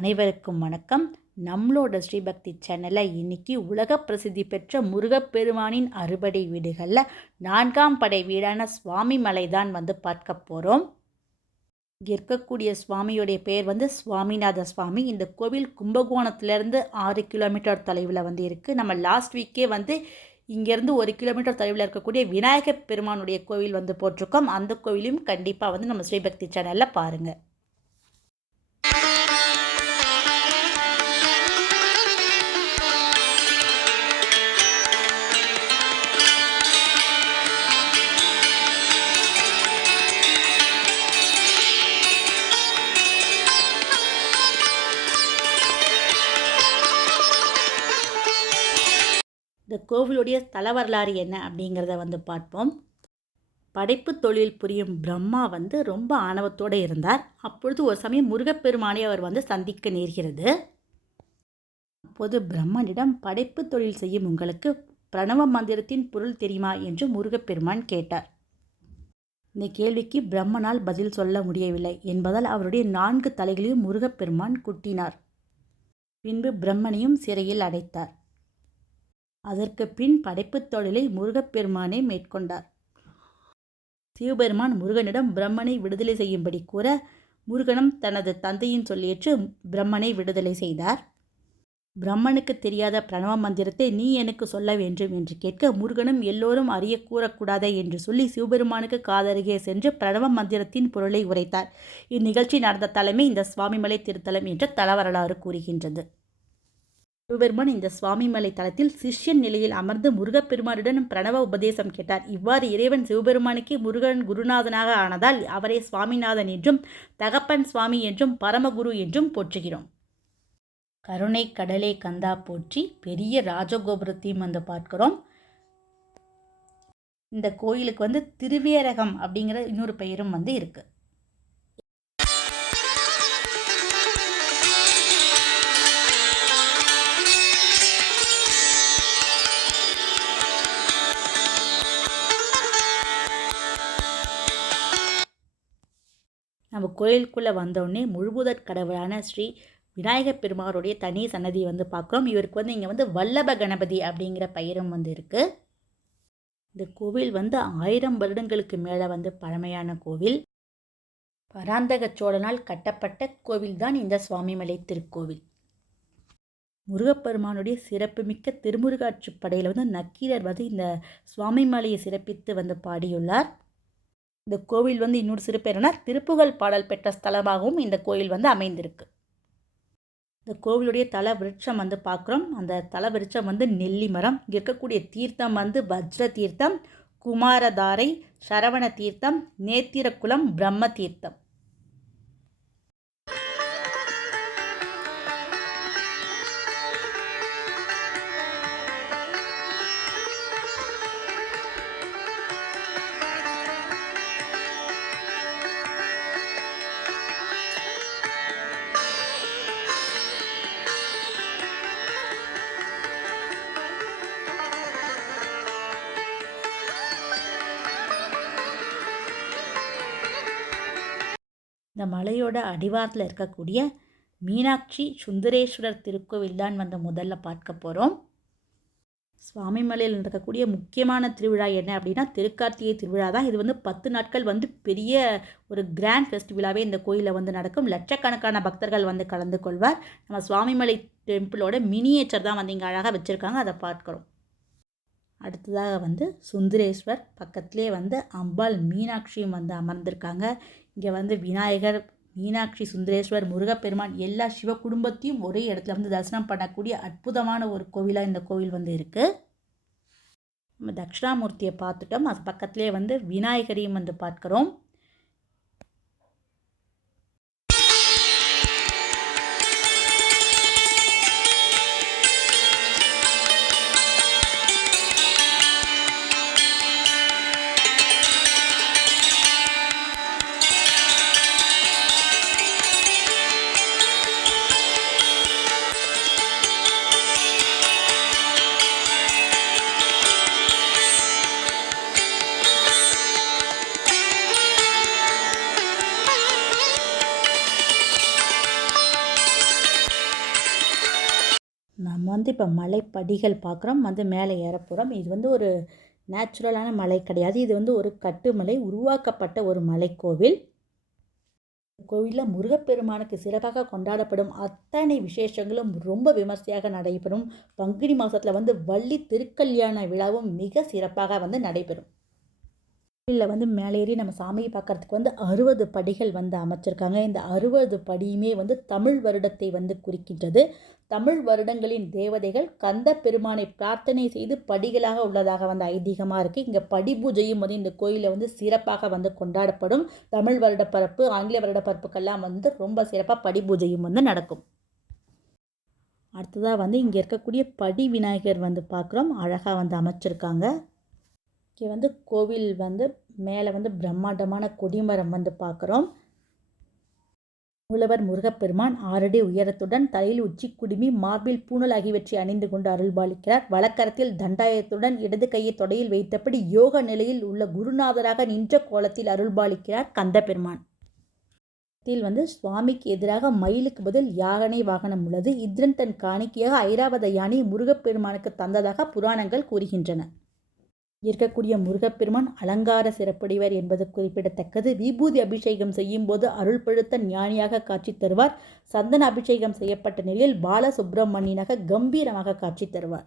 அனைவருக்கும் வணக்கம். நம்மளோட ஸ்ரீபக்தி சேனலில் இன்னைக்கு உலக பிரசித்தி பெற்ற முருகப்பெருமானின் அறுபடை வீடுகளில் 4ஆம் படை வீடான சுவாமி மலை தான் பார்க்க போகிறோம். இங்கே இருக்கக்கூடிய சுவாமியோடைய பேர் சுவாமிநாத சுவாமி. இந்த கோவில் கும்பகோணத்துலேருந்து 6 கிலோமீட்டர் தொலைவில் இருக்குது. நம்ம லாஸ்ட் வீக்கே இங்கேருந்து 1 கிலோமீட்டர் தொலைவில் இருக்கக்கூடிய விநாயகர் பெருமானுடைய கோவில் போட்டிருக்கோம். அந்த கோவிலையும் கண்டிப்பாக நம்ம ஸ்ரீபக்தி சேனலில் பாருங்கள். இந்த கோவிலுடைய தல வரலாறு என்ன அப்படிங்கிறத பார்ப்போம். படைப்பு தொழில் புரியும் பிரம்மா ரொம்ப ஆணவத்தோடு இருந்தார். அப்பொழுது ஒரு சமயம் முருகப்பெருமானை அவர் சந்திக்க நேர்கிறது. அப்போது பிரம்மனிடம் படைப்பு தொழில் செய்யும் உங்களுக்கு பிரணவ மந்திரத்தின் பொருள் தெரியுமா என்று முருகப்பெருமான் கேட்டார். இந்த கேள்விக்கு பிரம்மனால் பதில் சொல்ல முடியவில்லை என்பதால் அவருடைய 4 தலைகளையும் முருகப்பெருமான் குட்டினார். பின்பு பிரம்மனையும் சிறையில் அடைத்தார். அதற்கு பின் படைப்புத் தொழிலை முருகப்பெருமானே மேற்கொண்டார். சிவபெருமான் முருகனிடம் பிரம்மனை விடுதலை செய்யும்படி கூற முருகனும் தனது தந்தையின் சொல்லியேற்று பிரம்மனை விடுதலை செய்தார். பிரம்மனுக்கு தெரியாத பிரணவ மந்திரத்தை நீ எனக்கு சொல்ல வேண்டும் என்று கேட்க முருகனும் எல்லோரும் அறிய கூறக்கூடாதே என்று சொல்லி சிவபெருமானுக்கு காதருகே சென்று பிரணவ மந்திரத்தின் பொருளை உரைத்தார். இந்நிகழ்ச்சி நடந்த தலமே இந்த சுவாமிமலை திருத்தலம் என்ற தல வரலாறு கூறுகின்றது. சிவபெருமான் இந்த சுவாமிமலை தலத்தில் சிஷ்யன் நிலையில் அமர்ந்து முருகப்பெருமானுடன் பிரணவ உபதேசம் கேட்டார். இவ்வாறு இறைவன் சிவபெருமானுக்கு முருகன் குருநாதனாக ஆனதால் அவரை சுவாமிநாதன் என்றும் தகப்பன் சுவாமி என்றும் பரமகுரு என்றும் போற்றுகிறோம். கருணை கடலே கந்தா போற்றி பெரிய ராஜகோபுரத்தையும் பார்க்கிறோம். இந்த கோயிலுக்கு திருவேரகம் அப்படிங்கிற இன்னொரு பெயரும் இருக்கு. நம்ம கோயிலுக்குள்ளே வந்தோடனே முழுமுதற் கடவுளான ஸ்ரீ விநாயகர் பெருமானுடைய தனி சன்னதி பார்க்குறோம். இவருக்கு இங்கே வல்லப கணபதி அப்படிங்கிற பெயரும் இருக்குது. இந்த கோவில் 1000 வருடங்களுக்கு மேலே பழமையான கோவில். பராந்தக சோழனால் கட்டப்பட்ட கோவில் தான் இந்த சுவாமிமலை திருக்கோவில். முருகப்பெருமானுடைய சிறப்புமிக்க திருமுருகாற்றுப்படையில் நக்கீரர் இந்த சுவாமிமலையை சிறப்பித்து பாடியுள்ளார். இந்த கோவில் இன்னொரு சிறப்பு என்னன்னா திருப்புகழ் பாடல் பெற்ற ஸ்தலமாகவும் இந்த கோயில் அமைந்திருக்கு. இந்த கோவிலுடைய தல விருட்சம் பார்க்குறோம். அந்த தல விருட்சம் நெல்லி மரம். இங்கே இருக்கக்கூடிய தீர்த்தம் வஜ்ர தீர்த்தம், குமாரதாரை, சரவண தீர்த்தம், நேத்திரக்குளம், பிரம்ம தீர்த்தம். இந்த மலையோட அடிவாரத்தில் இருக்கக்கூடிய மீனாட்சி சுந்தரேஸ்வரர் திருக்கோவில் தான் முதல்ல பார்க்க போகிறோம். சுவாமிமலையில் இருக்கக்கூடிய முக்கியமான திருவிழா என்ன அப்படின்னா திருக்கார்த்திகை திருவிழா தான். இது 10 நாட்கள் பெரிய ஒரு கிராண்ட் ஃபெஸ்டிவலாகவே இந்த கோயிலில் நடக்கும். லட்சக்கணக்கான பக்தர்கள் கலந்து கொள்வார். நம்ம சுவாமிமலை டெம்பிளோட மினியேச்சர் தான் இங்கே அழகாக வச்சுருக்காங்க, அதை பார்க்குறோம். அடுத்ததாக சுந்தரேஸ்வர் பக்கத்துலேயே அம்பாள் மீனாட்சியும் அமர்ந்திருக்காங்க. இங்கே விநாயகர், மீனாட்சி, சுந்தரேஸ்வர், முருகப்பெருமான் எல்லா சிவ குடும்பத்தையும் ஒரே இடத்துல தரிசனம் பண்ணக்கூடிய அற்புதமான ஒரு கோவிலாக இந்த கோவில் இருக்குது. நம்ம தட்சிணாமூர்த்தியை பார்த்துட்டோம். அது பக்கத்துலேயே விநாயகரையும் பார்க்குறோம். நம்ம வந்து இப்போ மலைப்படிகள் பார்க்குறோம், வந்து மேலே ஏற போகிறோம். இது வந்து ஒரு நேச்சுரலான மலை கிடையாது. இது வந்து ஒரு கட்டுமலை, உருவாக்கப்பட்ட ஒரு மலைக்கோவில். கோவிலில் முருகப்பெருமானுக்கு சிறப்பாக கொண்டாடப்படும் அத்தனை விசேஷங்களும் ரொம்ப விமர்சையாக நடைபெறும். பங்குனி மாதத்தில் வந்து வள்ளி திருக்கல்யாண விழாவும் மிக சிறப்பாக வந்து நடைபெறும். கோவிலில் வந்து மேலேறி நம்ம சாமியை பார்க்கறதுக்கு வந்து 60 படிகள் வந்து அமைச்சிருக்காங்க. இந்த 60 படியுமே வந்து தமிழ் வருடத்தை வந்து குறிக்கின்றது. தமிழ் வருடங்களின் தேவதைகள் கந்த பெருமானை பிரார்த்தனை செய்து படிகளாக உள்ளதாக வந்து ஐதீகமாக இருக்குது. இங்கே படி பூஜையும் வந்து இந்த கோயிலில் வந்து சிறப்பாக வந்து கொண்டாடப்படும். தமிழ் வருடப்பரப்பு, ஆங்கில வருடப்பரப்புக்கெல்லாம் வந்து ரொம்ப சிறப்பாக படி பூஜையும் வந்து நடக்கும். அடுத்ததாக வந்து இங்கே இருக்கக்கூடிய படி விநாயகர் வந்து பார்க்குறோம், அழகாக வந்து அமைச்சிருக்காங்க. இங்கே வந்து கோவில் வந்து மேலே வந்து பிரம்மாண்டமான கொடிமரம் வந்து பார்க்குறோம். மூலவர் முருகப்பெருமான் 6 அடி உயரத்துடன் தலையில் உச்சி குடுமி, மார்பில் பூணல் ஆகியவற்றை அணிந்து கொண்டு அருள்பாலிக்கிறார். வலக்கரத்தில் தண்டாயத்துடன் இடது கையை தொடையில் வைத்தபடி யோக நிலையில் உள்ள குருநாதராக நின்ற கோலத்தில் அருள்பாலிக்கிறார் கந்தபெருமான். இதில் வந்து சுவாமிக்கு எதிராக மயிலுக்கு பதில் யானை வாகனம் உள்ளது. இந்திரன் தன் காணிக்கையாக ஐராவத யானை முருகப்பெருமானுக்கு தந்ததாக புராணங்கள் கூறுகின்றன. இருக்கக்கூடிய முருகப்பெருமான் அலங்கார சிறப்புடையவர் என்பது குறிப்பிடத்தக்கது. விபூதி அபிஷேகம் செய்யும் போது அருள் பழுத்த ஞானியாக காட்சி தருவார். சந்தன அபிஷேகம் செய்யப்பட்ட நிலையில் பாலசுப்பிரமணியனாக கம்பீரமாக காட்சி தருவார்.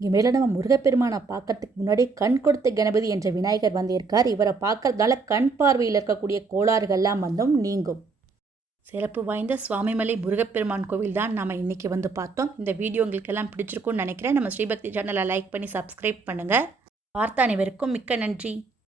இங்கே மேலே நம்ம முருகப்பெருமானை பார்க்கறதுக்கு முன்னாடி கண் கொடுத்த கணபதி என்ற விநாயகர் வந்து இருக்கார். இவரை பார்க்கறதுனால கண் பார்வையில் இருக்கக்கூடிய கோளாறுகள்லாம் வந்தும் நீங்கும். சிறப்பு வாய்ந்த சுவாமிமலை முருகப்பெருமான் கோவில் தான் நம்ம இன்றைக்கி வந்து பார்த்தோம். இந்த வீடியோ உங்களுக்கு எல்லாம் பிடிச்சிருக்கும்னு நினைக்கிறேன். நம்ம ஸ்ரீபக்தி சேனலை லைக் பண்ணி சப்ஸ்கிரைப் பண்ணுங்கள். பார்த்த அனைவருக்கும் மிக்க நன்றி.